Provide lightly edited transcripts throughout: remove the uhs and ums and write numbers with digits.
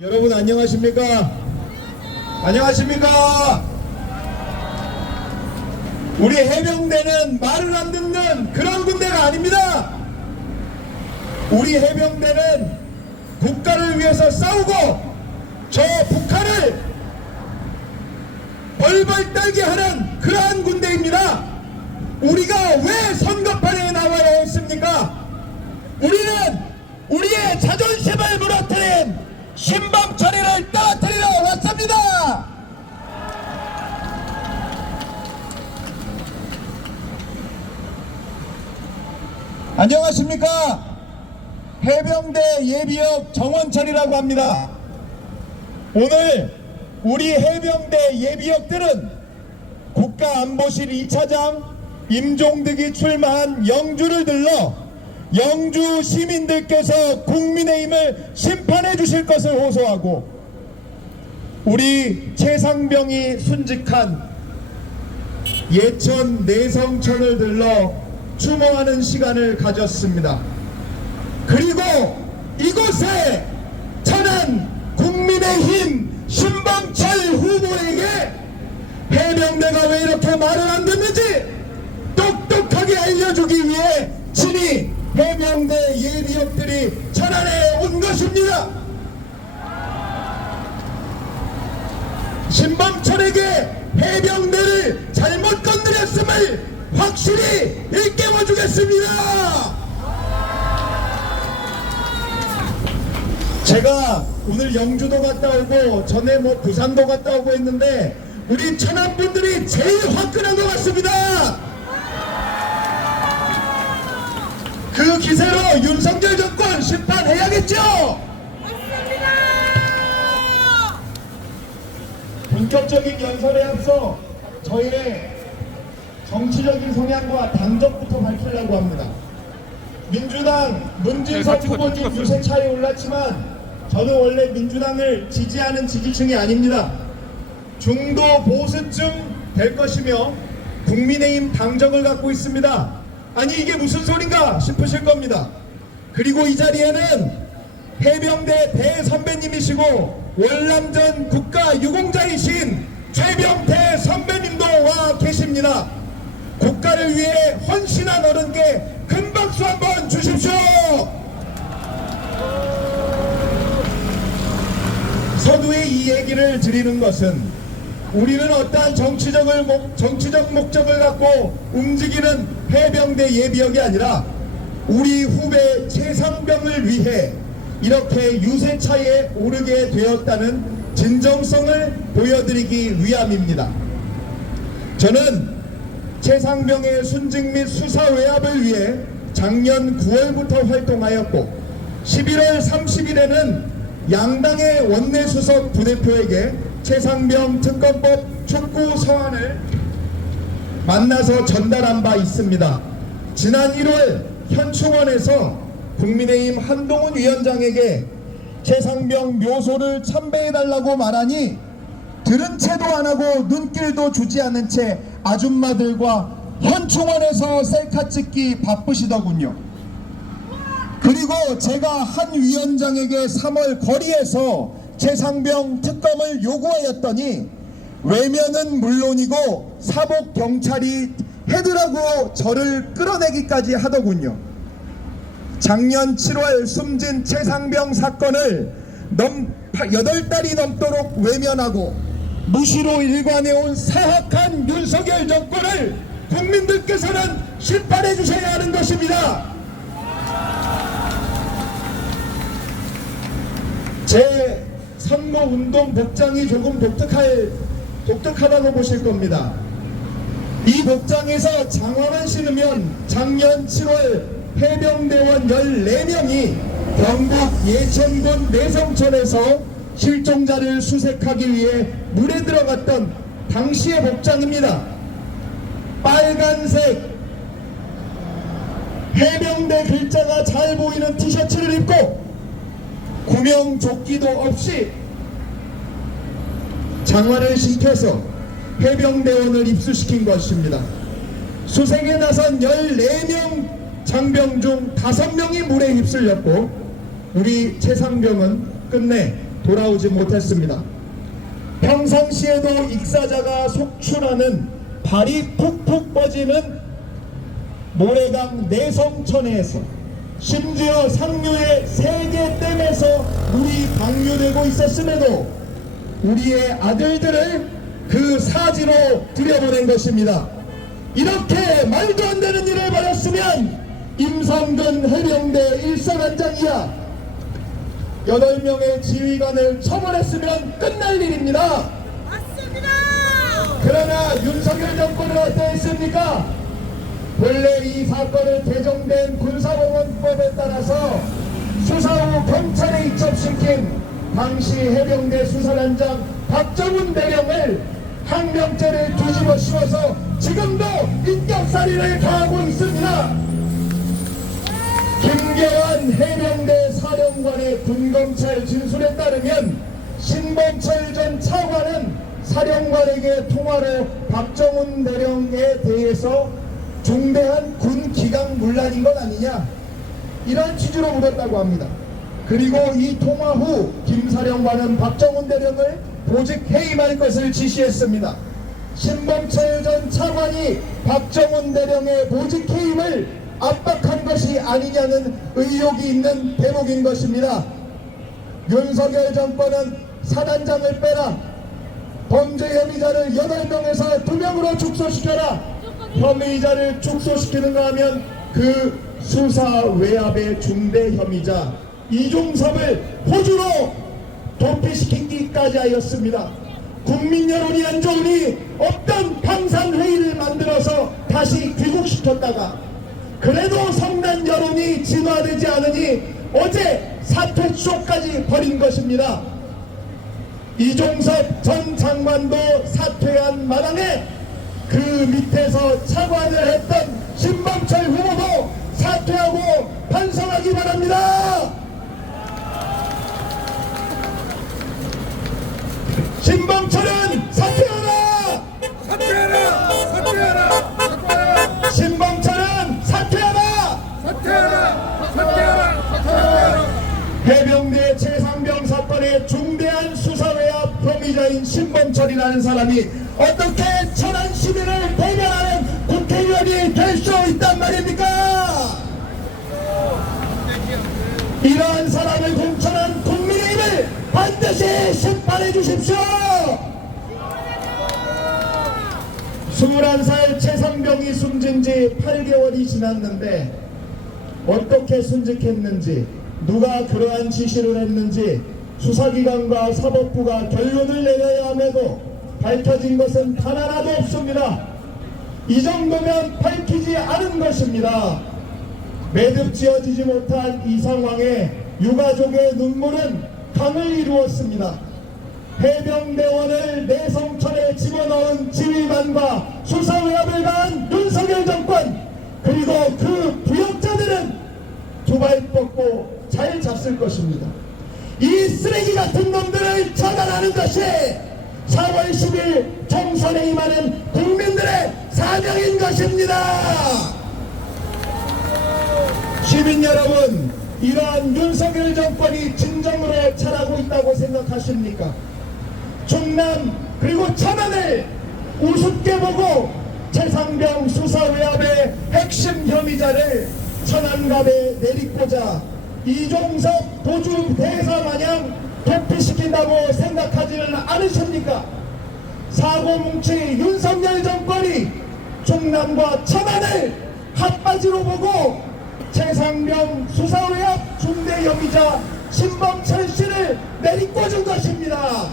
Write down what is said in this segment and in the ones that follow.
여러분 안녕하십니까? 안녕하십니까? 우리 해병대는 말을 안 듣는 그런 군대가 아닙니다. 우리 해병대는 국가를 위해서 싸우고 저 북한을 벌벌 떨게 하는 그러한 군대입니다. 우리가 왜 선거판에 나와야 했습니까? 우리는 우리의 자존심을 무너뜨린 신범철이를 떨어뜨리러 왔습니다. 안녕하십니까? 해병대 예비역 정원철이라고 합니다. 오늘 우리 해병대 예비역들은 국가안보실 2차장 임종득이 출마한 영주를 들러 영주 시민들께서 국민의힘을 심판해 주실 것을 호소하고 우리 최상병이 순직한 예천 내성천을 들러 추모하는 시간을 가졌습니다. 그리고 이곳에 천안 국민의힘 신범철 후보에게 해병대가 왜 이렇게 말을 안 듣는지 똑똑하게 알려주기 위해 친히 해병대 예비역들이 천안에 온 것입니다. 신범철에게 해병대를 잘못 건드렸음을 확실히 일깨워 주겠습니다. 제가 오늘 영주도 갔다 오고 전에 부산도 갔다 오고 했는데 우리 천안 분들이 제일 화끈한 것 같습니다. 그 기세로 윤석열 정권 심판해야겠죠? 맞습니다. 본격적인 연설에 앞서 저희의 정치적인 성향과 당적부터 밝히려고 합니다. 민주당 문진석 후보님 유세 차에 올랐지만 저는 원래 민주당을 지지하는 지지층이 아닙니다. 중도 보수층 될 것이며 국민의힘 당적을 갖고 있습니다. 아니 이게 무슨 소린가 싶으실 겁니다. 그리고 이 자리에는 해병대 대선배님이시고 월남전 국가유공자이신 최병태 선배님도 와 계십니다. 국가를 위해 헌신한 어른께 큰 박수 한번 주십시오. 서두에 이 얘기를 드리는 것은 우리는 어떠한 정치적 목적을 갖고 움직이는 해병대 예비역이 아니라 우리 후배 최상병을 위해 이렇게 유세차에 오르게 되었다는 진정성을 보여드리기 위함입니다. 저는 최상병의 순직 및 수사 외압을 위해 작년 9월부터 활동하였고 11월 30일에는 양당의 원내수석 부대표에게 최상병 특검법 촉구 서한을 만나서 전달한 바 있습니다. 지난 1월 현충원에서 국민의힘 한동훈 위원장에게 최상병 묘소를 참배해달라고 말하니 들은 채도 안하고 눈길도 주지 않은 채 아줌마들과 현충원에서 셀카 찍기 바쁘시더군요. 그리고 제가 한 위원장에게 3월 거리에서 최상병 특검을 요구하였더니 외면은 물론이고 사복 경찰이 해드라고 저를 끌어내기까지 하더군요. 작년 7월 숨진 최상병 사건을 8달이 넘도록 외면하고 무시로 일관해온 사악한 윤석열 정권을 국민들께서는 심판해 주셔야 하는 것입니다. 제 선거운동 복장이 조금 독특하다고 보실 겁니다. 이 복장에서 장화만 신으면 작년 7월 해병대원 14명이 경북 예천군 내성천에서 실종자를 수색하기 위해 물에 들어갔던 당시의 복장입니다. 빨간색 해병대 글자가 잘 보이는 티셔츠를 입고 구명조끼도 없이 장화를 신겨서 해병대원을 입수시킨 것입니다. 수색에 나선 14명 장병 중 5명이 물에 휩쓸렸고 우리 최상병은 끝내 돌아오지 못했습니다. 평상시에도 익사자가 속출하는 발이 푹푹 뻗이는 모래강 내성천에서 심지어 상류의 세계 댐에서 물이 방류되고 있었음에도 우리의 아들들을 그 사지로 들여보낸 것입니다. 이렇게 말도 안 되는 일을 벌였으면 임성근 해병대 1사단장이야 8명의 지휘관을 처벌했으면 끝날 일입니다. 맞습니다. 그러나 윤석열 정권은 어떠했습니까? 본래 이 사건을 개정된 군사법원법에 따라서 수사 후 경찰에 입첩시킨 당시 해병대 수사단장 박정훈 대령을 항명죄를 뒤집어 씌워서 지금도 인격살인을 가하고 있습니다. 김경환 해병대 사령관의 군검찰 진술에 따르면 신범철 전 차관은 사령관에게 통화로 박정훈 대령에 대해서 중대한 군 기강 문란인 것 아니냐 이런 취지로 물었다고 합니다. 그리고 이 통화 후 김 사령관은 박정훈 대령을 보직 해임할 것을 지시했습니다. 신범철 전 차관이 박정훈 대령의 보직 해임을 압박한 것이 아니냐는 의혹이 있는 대목인 것입니다. 윤석열 정권은 사단장을 빼라, 범죄 혐의자를 8명에서 2명으로 축소시켜라, 혐의자를 축소시키는가 하면 그 수사 외압의 중대 혐의자 이종섭을 호주로 도피시키기까지 하였습니다. 국민 여론이 안 좋으니 없던 방산회의를 만들어서 다시 귀국시켰다가 그래도 성난 여론이 진화되지 않으니 어제 사퇴쇼까지 벌인 것입니다. 이종섭 전 장관도 사퇴한 마당에 그 밑에서 차관을 했던 신범철 후보도 사퇴하고 반성하기 바랍니다. 신범철은 사퇴하라! 사퇴하라! 사퇴하라! 사퇴하라! 신범철은 사퇴하라! 사퇴하라! 사퇴하라! 사퇴하라! 해병대 최상병 사건의 중대한 수사외압 혐의자인 신범철이라는 사람이 어떻게 천안 시민을 대변하는 국회의원이 될 수 있단 말입니까? 이러한 사람을 공천한 국민의힘을 반드시 심판해 주십시오. 21살 최상병이 숨진 지 8개월이 지났는데 어떻게 순직했는지, 누가 그러한 지시를 했는지 수사기관과 사법부가 결론을 내려야 함에도 밝혀진 것은 단 하나도 없습니다. 이 정도면 밝히지 않은 것입니다. 매듭 지어지지 못한 이 상황에 유가족의 눈물은 강을 이루었습니다. 해병대원을 내성천에 집어넣은 지휘관과 수사외압을 가한 윤석열 정권, 그리고 그 부역자들은 두 발 뻗고 잘 잡을 것입니다. 이 쓰레기 같은 놈들을 처단하는 것이 4월 10일 총선에 임하는 국민들의 사명인 것입니다. 시민 여러분, 이러한 윤석열 정권이 진정으로 잘하고 있다고 생각하십니까? 충남 그리고 천안을 우습게 보고 최상병 수사 외압의 핵심 혐의자를 천안갑에 내리꽂아 이종섭 도주 대사 마냥 도피시킨다고 생각하지는 않으십니까? 사고뭉치 윤석열 정권이 충남과 천안을 핫바지로 보고 최상병 수사외압 중대 혐의자 신범철 씨를 내리꽂은 것입니다.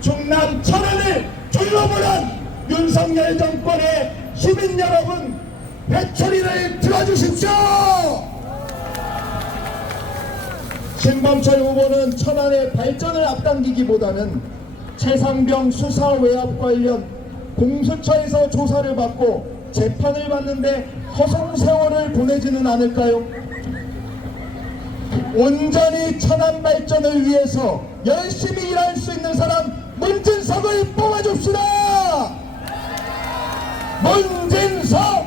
충남 천안을 둘러보는 윤석열 정권의 시민 여러분, 회초리를 들어주십시오. 신범철 후보는 천안의 발전을 앞당기기보다는 최상병 수사 외압 관련 공수처에서 조사를 받고 재판을 받는데 허송세월을 보내지는 않을까요? 온전히 천안 발전을 위해서 열심히 일할 수 있는 사람 문진석을 뽑아줍시다. 문진석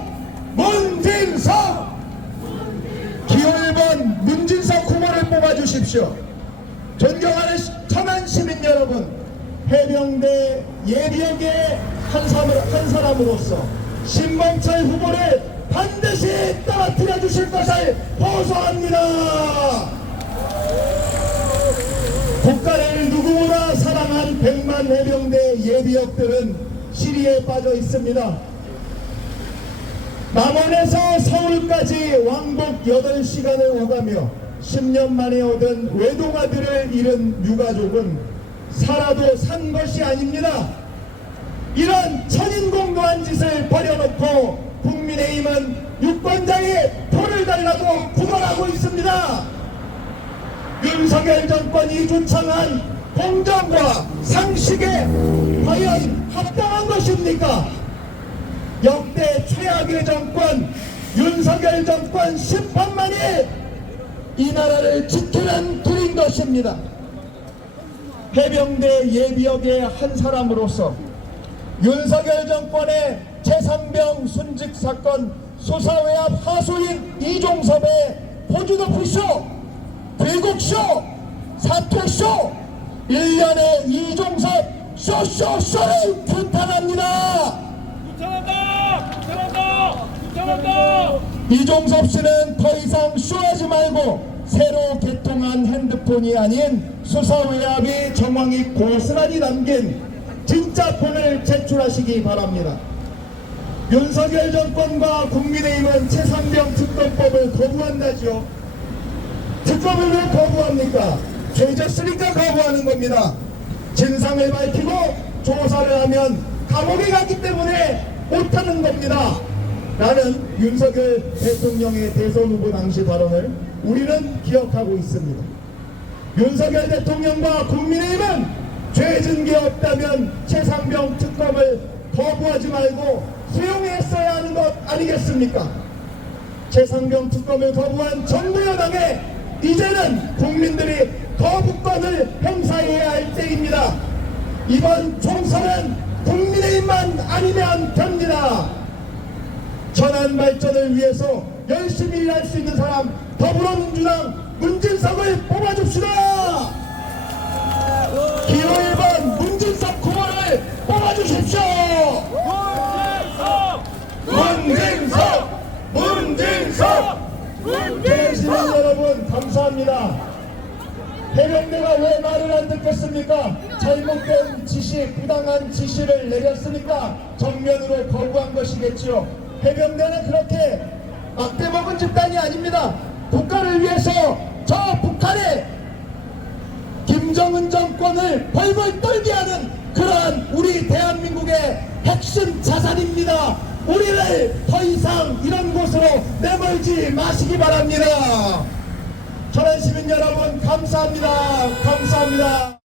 기호 1번 문진석 후보를 뽑아주십시오. 존경하는 시민 여러분, 해병대 예비역의 한 사람으로서 신범철 후보를 반드시 떨어뜨려 주실 것을 호소합니다. 국가를 누구보다 사랑한 100만 해병대 예비역들은 시리에 빠져 있습니다. 남원에서 서울까지 왕복 8시간을 오가며 10년 만에 얻은 외동아들을 잃은 유가족은 살아도 산 것이 아닙니다. 이런 천인공노한 짓을 벌여놓고 국민의힘은 유권자의 표를 달라고 구걸하고 있습니다. 윤석열 정권이 주창한 공정과 상식에 과연 합당한 것입니까? 역대 최악의 정권 윤석열 정권 심판만이 이 나라를 지키는 둘인 것입니다. 해병대 예비역의 한 사람으로서 윤석열 정권의 최상병 순직 사건 수사외압 하수인 이종섭의 포주도프쇼, 귀국쇼, 사퇴쇼, 1년의 이종섭 쇼쇼쇼를 규탄합니다. 이종섭 씨는 더 이상 쇼하지 말고 새로 개통한 핸드폰이 아닌 수사외압이 정황이 고스란히 담긴 진짜 폰을 제출하시기 바랍니다. 윤석열 정권과 국민의힘은 최상병 특검법을 거부한다죠. 특검을 왜 거부합니까? 죄졌으니까 거부하는 겁니다. 진상을 밝히고 조사를 하면 감옥에 가기 때문에 못하는 겁니다. 라는 윤석열 대통령의 대선 후보 당시 발언을 우리는 기억하고 있습니다. 윤석열 대통령과 국민의힘은 죄진 게 없다면 최상병 특검을 거부하지 말고 수용했어야 하는 것 아니겠습니까? 최상병 특검을 거부한 정부 여당에 이제는 국민들이 거부권을 행사해야 할 때입니다. 이번 총선은 국민의힘만 아니면 됩니다. 천안 발전을 위해서 열심히 일할 수 있는 사람 더불어민주당 문진석을 뽑아줍시다. 기호 1번 문진석 후보를 뽑아주십시오. 문진석 시민 여러분 감사합니다. 해병대가 왜 말을 안 듣겠습니까? 잘못된 지시, 부당한 지시를 내렸으니까 정면으로 거부한 것이겠지요. 해병대는 그렇게 막대먹은 집단이 아닙니다. 국가를 위해서 저 북한의 김정은 정권을 벌벌 떨게 하는 그러한 우리 대한민국의 핵심 자산입니다. 우리를 더 이상 이런 곳으로 내몰지 마시기 바랍니다. 천안 시민 여러분 감사합니다. 감사합니다.